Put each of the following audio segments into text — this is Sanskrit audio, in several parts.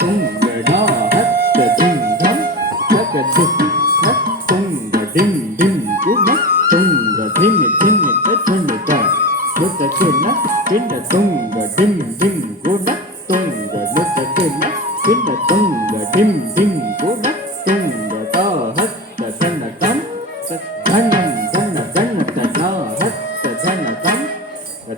ತುಂಗಡ ಹತ್ತ ದಿಂಧಂ ಧಕ ಧುಕ್ ಧಕ್ ತುಂಗ ಡಿಂ ಡಿಂ ಗುಣ ತುಂಗ ಧಿಮಿ ಧಿಮಿ ಧುನುಕ ನುತ ಕಿನ ಕಿನ ತುಂಗ ಡಿಂ ಡಿಂ ಗುಣ ತುಂಗ ನುತ ಕಿನ ಕಿನ ತುಂಗ ಡಿಂ ಡಿಂ ಗುಣ ತುಂಗ ತಾ ಹತ್ತ ಧನಕಂ ಧನಂ ಧನ ಧನ ತನ ಹತ್ತ ಧನಕಂ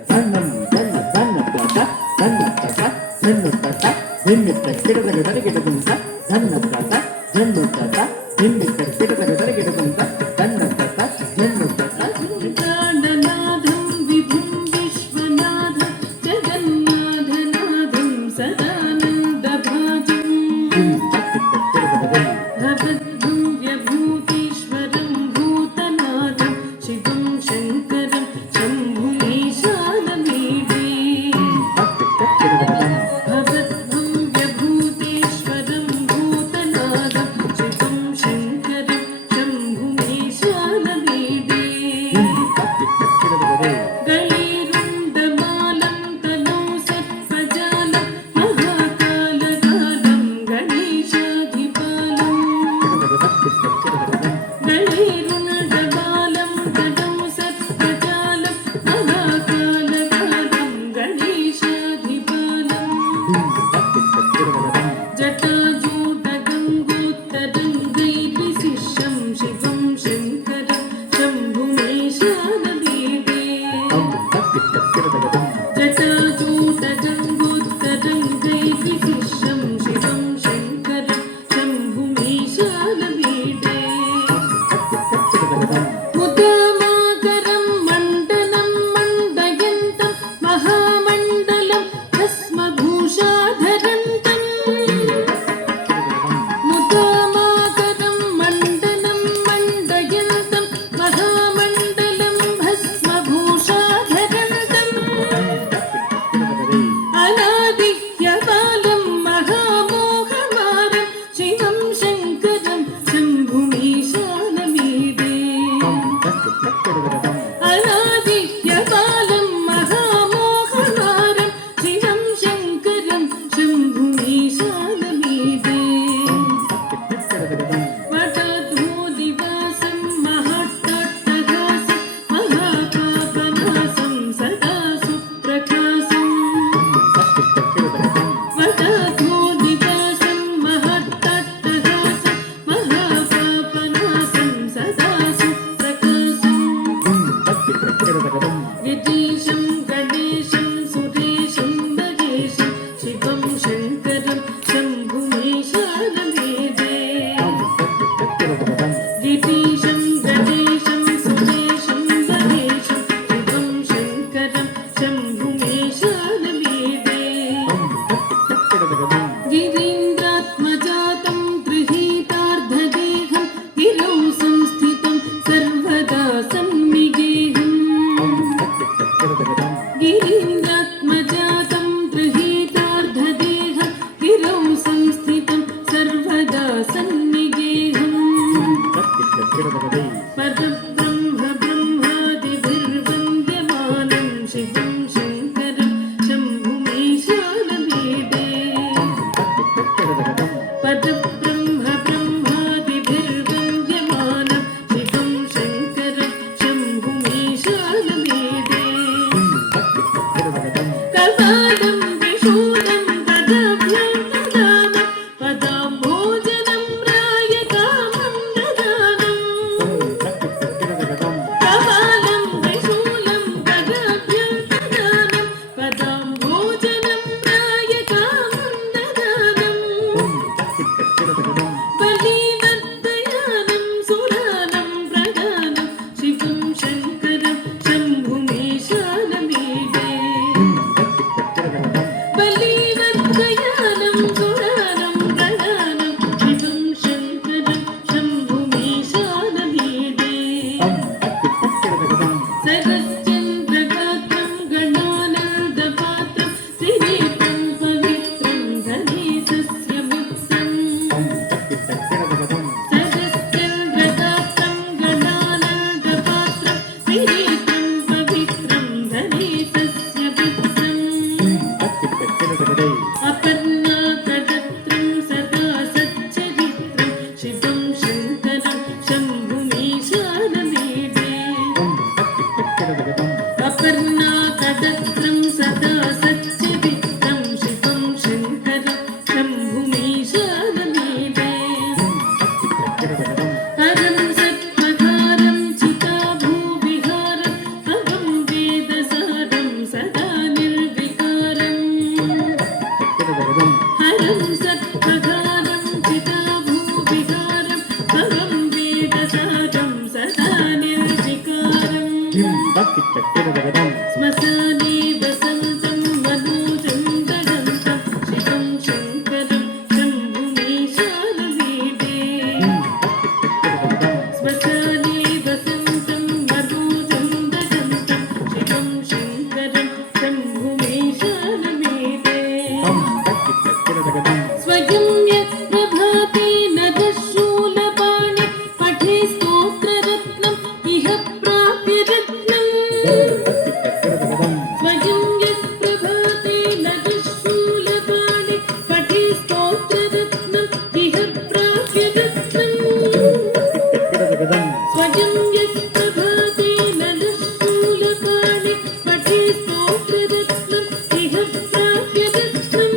ಧನಂ ಧನ ಧನ ತನ ಧನ ತಕ ಧನು ತಕ ಧಿಮ್ಮಿತ್ತ ಕಿಡದಗ ದರಗಿಡದಂತ ಧನ್ನ ತತ ಧನ್ನು ತತ ಧಿಮ್ಮಿತ್ತ ಕಿಡದಗ ದರಗಿಡದಂತ ಧನ್ನ ತತ ಧನ್ನು ತತ ಪ್ರಾಣನಾಥಂ ವಿಭುಂ ವಿಶ್ವನಾಥಂ ಜಗನ್ನಾಥನಾಥಂ ಸದಾನಂದಭಾಜಂ ಭವದ್ಭವ್ಯಭೂತೀಶ್ವರಂ ಭೂತನಾಥಂ ಶಿವಂ ಶಂಕರಂ ಶಂಭುಮೀಶಾನಮೀಡೇ ಭವದ್ಭವ್ಯಭೂತೀಶ್ವರಂ ಭೂತನಾಥಂ ಶಿವಂ ಶಂಕರಂ ಶಂಭುಮೀಶಾನಮೀಡೇ ಗಣೀರುಂಡಮಾಲಂ ತನೌ ಸರ್ಪಜಾಲಂ ಮಹಾಕಾಲಕಾಲಂ ಗಣೇಶಾಧಿಪಾಲಂ ಗಣೀರುಂಡಮಾಲಂ ತನೌ ಸರ್ಪಜಾಲಂ ಮಹಾಕಾಲಕಾಲಂ ಗಣೇಶಾಧಿಪಾಲಂ ಜಟಾಜೂಟಗಂಗೋತ್ತರಂಗೈರ್ವಿಶಿಷ್ಯಂ ಶಿವಂ ಶಂಕರಂ ಶಂಭುಮೀಶಾನಮೀಡೇ ಜಟಾಜೂಟಗಂಗೋತ್ತರಂಗೈರ್ವಿಶಿಷ್ಯಂ ಶಿವಂ ಶಂಕರಂ ಶಂಭುಮೀಶಾನಮೀಡೇ ಮುದಾಮಾಕರಂ ಮಂಡಲಂ ಮಂಡಯಂತಂ ಮಹಾಮಂಡಲಂ ಭಸ್ಮಭೂಷಾಧರಂತಂ ಮುದಾಮಾಕರಂ ಮಂಡಲಂ ಮಂಡಯಂತಂ ಮಹಾಮಂಡಲಂ ಭಸ್ಮಭೂಷಾಧರಂತಂ ಅನಾದಿಹ್ಯಕಾಲಂ ಮಹಾಮೋಹಮಾರಂ ಶಿವಂ ಶಂಕರಂ ಶಂಭುಮೀಶಾನಮೀಡೇ ಅನಾದಿಹ್ಯಕಾಲಂ ಮಹಾಮೋಹಮಾರಂ ಶಿವಂ ಶಂಕರಂ ಶಂಭುಮೀಶಾನಮೀಡೇ ವಟಧೂದಿವಾಸಂ ಮಹಟ್ಟಟ್ಟಹಾಸಂ ಮಹಾಪಾಪನಾಸಂ ಸದಾ ಸುಪ್ರಕಾಶಂ ವಟಧೂದಿವಾಸಂ ಮಹಟ್ಟಟ್ಟಹಾಸಂ ಮಹಾಪಾಪನಾಸಂ ಸದಾ ಸುಪ್ರಕಾಶಂ ಯತೀಶಂ ಗಣೇಶಂ ಸುರೇಶಂ ನಗೇಶಂ ಶಿವಂ ಶಂಕರಂ ಶಂಭುಮೀಶಾನಮೀಡೇ ಯತೀಶಂ ಗಣೇಶಂ ಸುರೇಶಂ ನಗೇಶಂ ಶಿವಂ ಶಂಕರಂ ಶಂಭುಮೀಶಾನಮೀಡೇ ಗಿರೀಂದ್ರಾತ್ಮಜಾತಂ ಗೃಹೀತಾರ್ಧದೇಹಂ ಗಿರೌ ಸಂಸ್ಥಿತಂ ಸರ್ವದಾ ಸನ್ನಿಗೇಹಂ ಗಿರೀಂದ್ರಾತ್ಮಜಾತಂ ಗೃಹೀತಾರ್ಧದೇಹಂ ಗಿರೌ ಸಂಸ್ಥಿತಂ ಸರ್ವದಾ ಸನ್ನಿಗೇಹಂ ಪರಬ್ರಹ್ಮ ಬ್ರಹ್ಮಾದಿಭಿರ್ವಂದ್ಯಮಾನಂ ಶಿವಂ ಶಂಕರಂ ಶಂಭುಮೀಶಾನಮೀಡೇ ಪರಬ್ರಹ್ಮ ಬ್ರಹ್ಮಾದಿಭಿರ್ವಂದ್ಯಮಾನಂ ಶಿವಂ ಶಂಕರಂ ಶಂಭುಮೀಶಾನಮೀಡೇ ಕಪಾಲಂ ತ್ರಿಶೂಲಂ ಗದಾಭ್ಯಂ ದದಾನಂ ಪದಾಂಭೋಜನಂ ರಾಯಕಾಮಂ ದದಾನಂ ಕಪಾಲಂ ತ್ರಿಶೂಲಂ ಗದಾಭ್ಯಂ ದದಾನಂ ಪದಾಂಭೋಜನಂ ರಾಯಕಾಮಂ ದದಾನಂ ಬಲಿವರ್ಧಯಾನಂ ಸುರಾನಂ ಪ್ರಧಾನಂ ಶಿವಂ ಶಂಕರಂ ಶಂಭುಮೀಶಾನಮೀಡೇ धिम तक तक तक श्मशाने वसन्तं मनोजं दगन्तं शिवं शङ्करं शम्भुमीशानमीडे श्मशाने वसन्तं मनोजं दगन्तं शिवं शङ्करं शम्भुमीशानमीडे स्वयं यत्प्रभाते नदशूलपाणि पठे स्तोत्ररत्नम् इह प्राप्य रत्नम् स्वयं यत्प्रभाते नदशूलपाणि पठे स्तोत्ररत्नम् इह प्राप्य रत्नम् स्वयं यत्प्रभाते नदशूलपाणि पठे स्तोत्ररत्नम् इह प्राप्य रत्नम्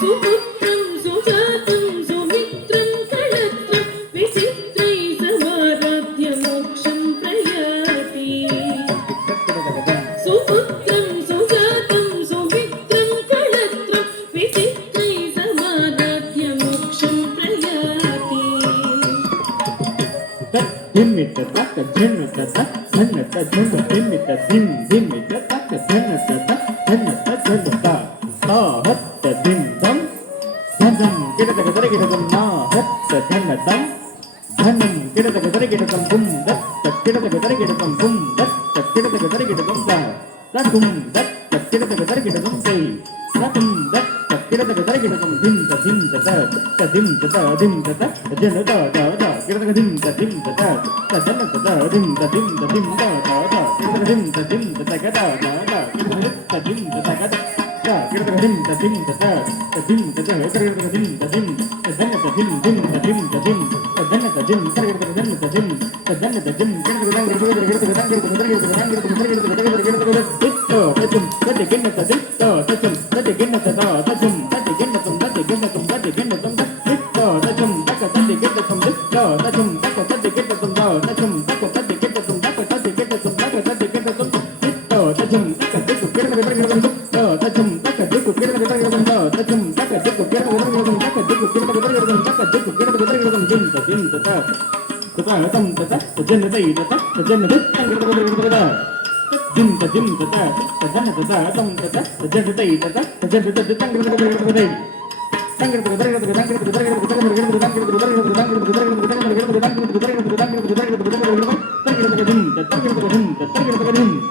सुपुत्रं सुजातं सुमित्रं कळत्रं विचित्रै समाराध्य मोक्षं प्रयाति सुपुत्रं सुजातं सुमित्रं कळत्रं विचित्रै समाराध्य मोक्षं प्रयाति धिमित तक धिम तक धन तक धन धिमित धिम धिमित तक धन तक धन तक धन ता हत धिम दम धनम गिरतक दरगिरतम ना हत धन दम धनम गिरतक दरगिरतम बुम दत्त गिरतक दरगिरतम बुम दत्त गिरतक दरगिरतम दा तकुम दत्त गिरतक दरगिरतम sei तकुम दत्त गिरतक दरगिरतम धिम त धिम त धिम त धिम त जन दा दा दा गिरतक धिम त धिम त जन त धिम त धिम त धिम दा दा दा गिरतक धिम त धिम त गा दा दा दा गिरतक धिम त गा दा गिरतक धिम त धिम त धिम त गिरतक धिम त धिम जन त धिम धिम त धिम त धिम जन त धिम गिरतक जन त धिम जन त धिम गिरतक